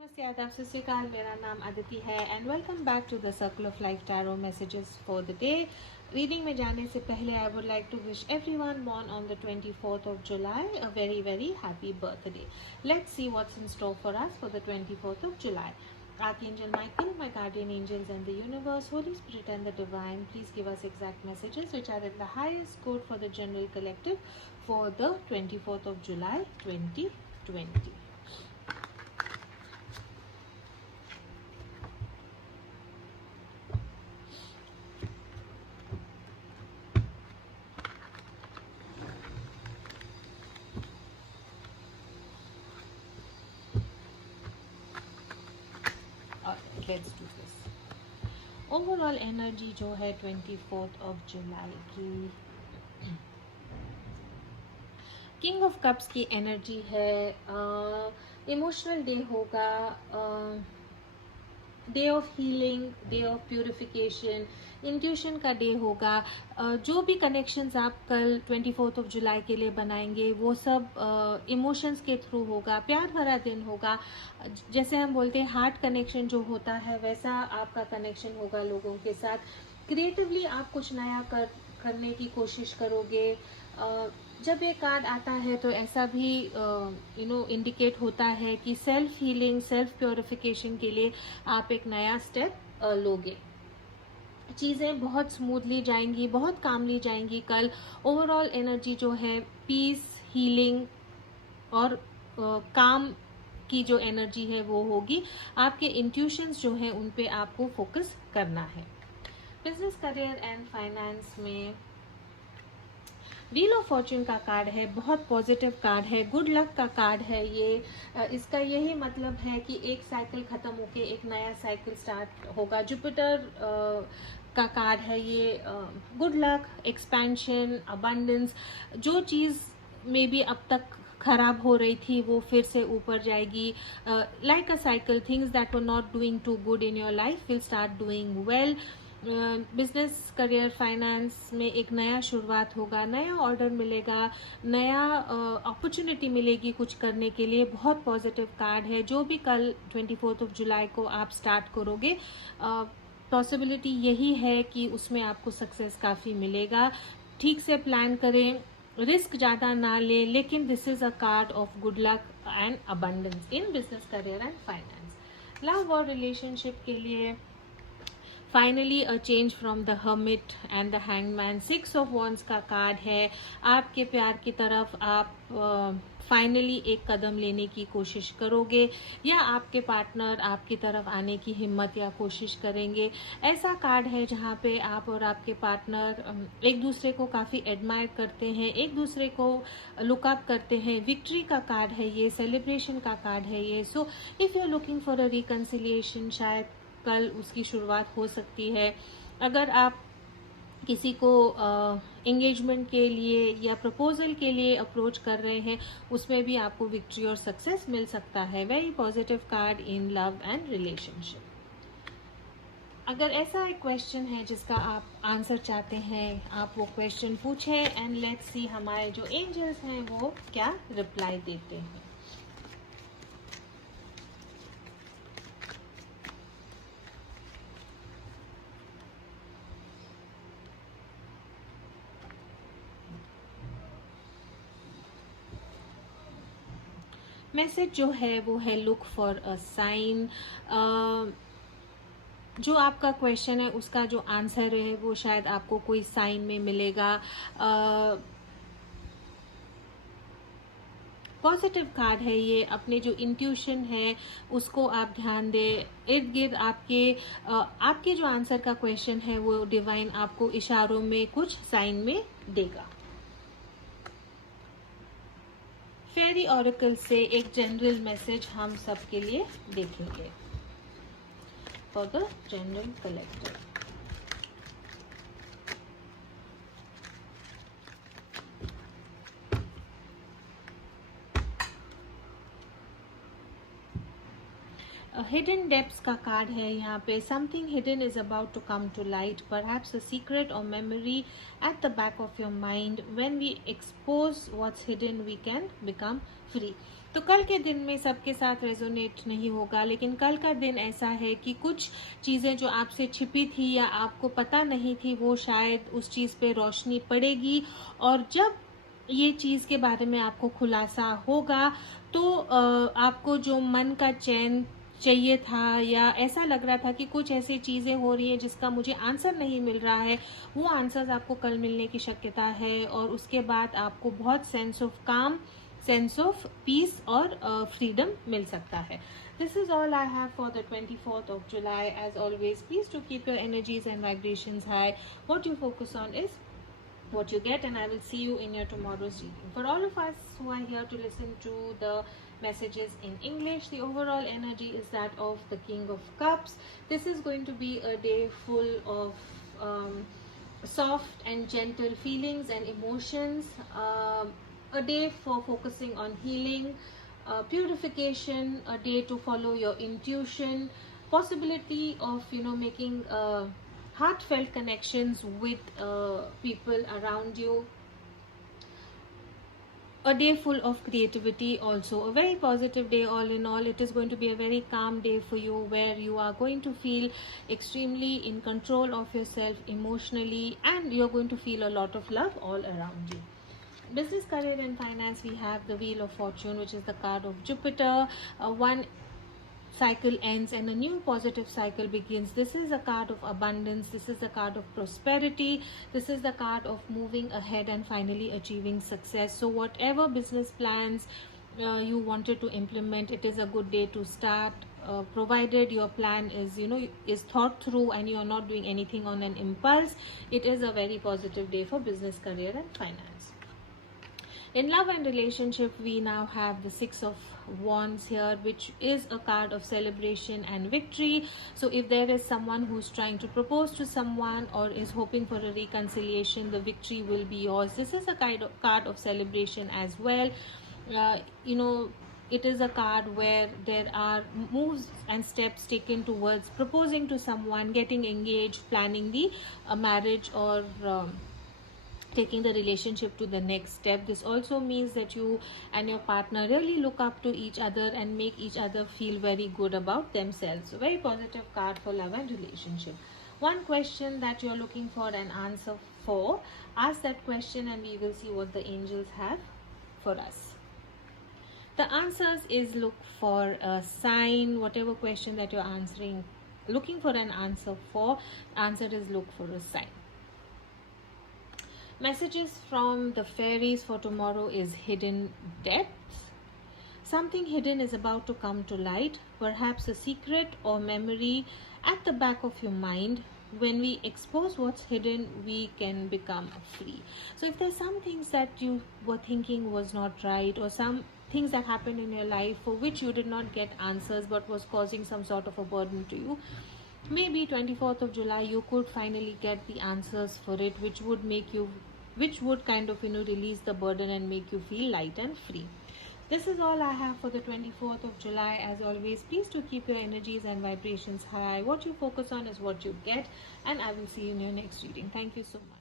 नमस्ते, आदाब, सत श्री अकाल। मेरा नाम अदिति है and welcome back to the circle of life tarot messages for the day. Reading में जाने से पहले I would like to wish everyone born on the 24th of July a very very happy birthday. Let's see what's in store for us for the 24th of July. Archangel Michael, my guardian angels and the universe, Holy Spirit and the divine, please give us exact messages which are in the highest good for the general collective for the 24th of July 2020. Let's do this. Overall energy जो है 24th of July की king of cups की एनर्जी है। Emotional day होगा, day of healing, day of purification, intuition का डे होगा। जो भी कनेक्शंस आप कल 24th ऑफ जुलाई के लिए बनाएंगे वो सब इमोशंस के थ्रू होगा। प्यार भरा दिन होगा। जैसे हम बोलते हैं हार्ट कनेक्शन जो होता है वैसा आपका कनेक्शन होगा लोगों के साथ। क्रिएटिवली आप कुछ नया करने की कोशिश करोगे। जब ये कार्ड आता है तो ऐसा भी इंडिकेट होता है कि सेल्फ हीलिंग, सेल्फ प्योरिफिकेशन के लिए आप एक नया स्टेप लोगे। चीज़ें बहुत स्मूथली जाएंगी, बहुत कामली जाएंगी कल। ओवरऑल एनर्जी जो है पीस, हीलिंग और काम की जो एनर्जी है वो होगी। आपके इंट्यूशंस जो है उन पे आपको फोकस करना है। बिजनेस, करियर एंड फाइनेंस में व्हील ऑफ फॉर्च्यून का कार्ड है, बहुत पॉजिटिव कार्ड है, गुड लक का कार्ड है ये। इसका यही मतलब है कि एक साइकिल खत्म होके एक नया साइकिल स्टार्ट होगा। जुपिटर का कार्ड है ये। Good luck, expansion, abundance. जो चीज मे बी अब तक खराब हो रही थी वो फिर से ऊपर जाएगी। Like a cycle, things that were not doing too good in your life will start doing well. Business, career, finance में एक नया शुरुआत होगा, नया ऑर्डर मिलेगा, नया अपॉर्चुनिटी मिलेगी कुछ करने के लिए। बहुत पॉजिटिव कार्ड है। जो भी कल 24th ऑफ जुलाई को आप स्टार्ट करोगे, पॉसिबिलिटी यही है कि उसमें आपको सक्सेस काफ़ी मिलेगा। ठीक से प्लान करें, रिस्क ज़्यादा ना लें, लेकिन this is a card of good luck and abundance in business, career and finance. Love और रिलेशनशिप के लिए finally a change from the hermit and the hangman. 6 of wands का कार्ड है। आपके प्यार की तरफ आप फाइनली एक कदम लेने की कोशिश करोगे या आपके पार्टनर आपकी तरफ आने की हिम्मत या कोशिश करेंगे। ऐसा कार्ड है जहाँ पे आप और आपके पार्टनर एक दूसरे को काफ़ी एडमायर करते हैं, एक दूसरे को लुकअप करते हैं। विक्ट्री का कार्ड है ये, सेलिब्रेशन का कार्ड है ये। So if you are looking for a reconciliation, शायद कल उसकी शुरुआत हो सकती है। अगर आप किसी को एंगेजमेंट के लिए या प्रपोजल के लिए अप्रोच कर रहे हैं उसमें भी आपको विक्ट्री और सक्सेस मिल सकता है। Very positive card in love and relationship. अगर ऐसा एक क्वेश्चन है जिसका आप आंसर चाहते हैं, आप वो क्वेश्चन पूछें एंड लेट्स सी हमारे जो एंजल्स हैं वो क्या रिप्लाई देते हैं। मैसेज जो है वो है लुक फॉर अ साइन। जो आपका क्वेश्चन है उसका जो आंसर है वो शायद आपको कोई साइन में मिलेगा। पॉजिटिव कार्ड है ये। अपने जो इंट्यूशन है उसको आप ध्यान दें। इर्द गिर्द आपके जो आंसर का क्वेश्चन है वो डिवाइन आपको इशारों में कुछ साइन में देगा। फेरी ऑरेकल से एक जनरल मैसेज हम सब के लिए देखेंगे for the general collector. Hidden depths का कार्ड है यहाँ पे. Something hidden is about to come to light, perhaps a secret or memory at the back of your mind. When we expose what's hidden we can become free. तो कल के दिन में सबके साथ रेजोनेट नहीं होगा, लेकिन कल का दिन ऐसा है कि कुछ चीज़ें जो आपसे छिपी थी या आपको पता नहीं थी, वो शायद उस चीज़ पे रोशनी पड़ेगी. और जब ये चीज़ के बारे में आपको खुलासा होगा तो आपको जो मन का चैन चाहिए था या ऐसा लग रहा था कि कुछ ऐसी चीज़ें हो रही है जिसका मुझे आंसर नहीं मिल रहा है, वो आंसर्स आपको कल मिलने की शक्यता है. और उसके बाद आपको बहुत सेंस ऑफ काम, सेंस ऑफ पीस और फ्रीडम मिल सकता है. This is all I have for the 24th of July. As always, please to keep your energies and vibrations high. What you focus on is what you get, and I will see you in your tomorrow's reading. For all of us who are here to listen to the messages in English, the overall energy is that of the King of Cups. This is going to be a day full of soft and gentle feelings and emotions, a day for focusing on healing, purification, a day to follow your intuition, possibility of making heartfelt connections with people around you, a day full of creativity, also a very positive day. All in all, it is going to be a very calm day for you, where you are going to feel extremely in control of yourself emotionally, and you're going to feel a lot of love all around you. Business, career and finance, we have the Wheel of Fortune, which is the card of Jupiter. One cycle ends and a new positive cycle begins. This is a card of abundance, this is the card of prosperity, this is the card of moving ahead and finally achieving success. So whatever business plans you wanted to implement, it is a good day to start, provided your plan is thought through and you are not doing anything on an impulse. It is a very positive day for business, career and finance. In love and relationship, we now have the Six of Wands here, which is a card of celebration and victory. So if there is someone who's trying to propose to someone or is hoping for a reconciliation, the victory will be yours. This is a card of celebration as well. It is a card where there are moves and steps taken towards proposing to someone, getting engaged, planning the marriage, or taking the relationship to the next step. This also means that you and your partner really look up to each other and make each other feel very good about themselves. So very positive card for love and relationship. One question that you're looking for an answer for, ask that question and we will see what the angels have for us. The answers is look for a sign. Whatever question that you're answering, looking for an answer for, answer is look for a sign. Messages from the fairies for tomorrow is hidden depths. Something hidden is about to come to light, perhaps a secret or memory at the back of your mind. When we expose what's hidden, we can become free. So if there's some things that you were thinking was not right, or some things that happened in your life for which you did not get answers but was causing some sort of a burden to you, maybe 24th of July you could finally get the answers for it, which would kind of release the burden and make you feel light and free. This is all I have for the 24th of July. As always, please to keep your energies and vibrations high. What you focus on is what you get, and I will see you in your next reading. Thank you so much.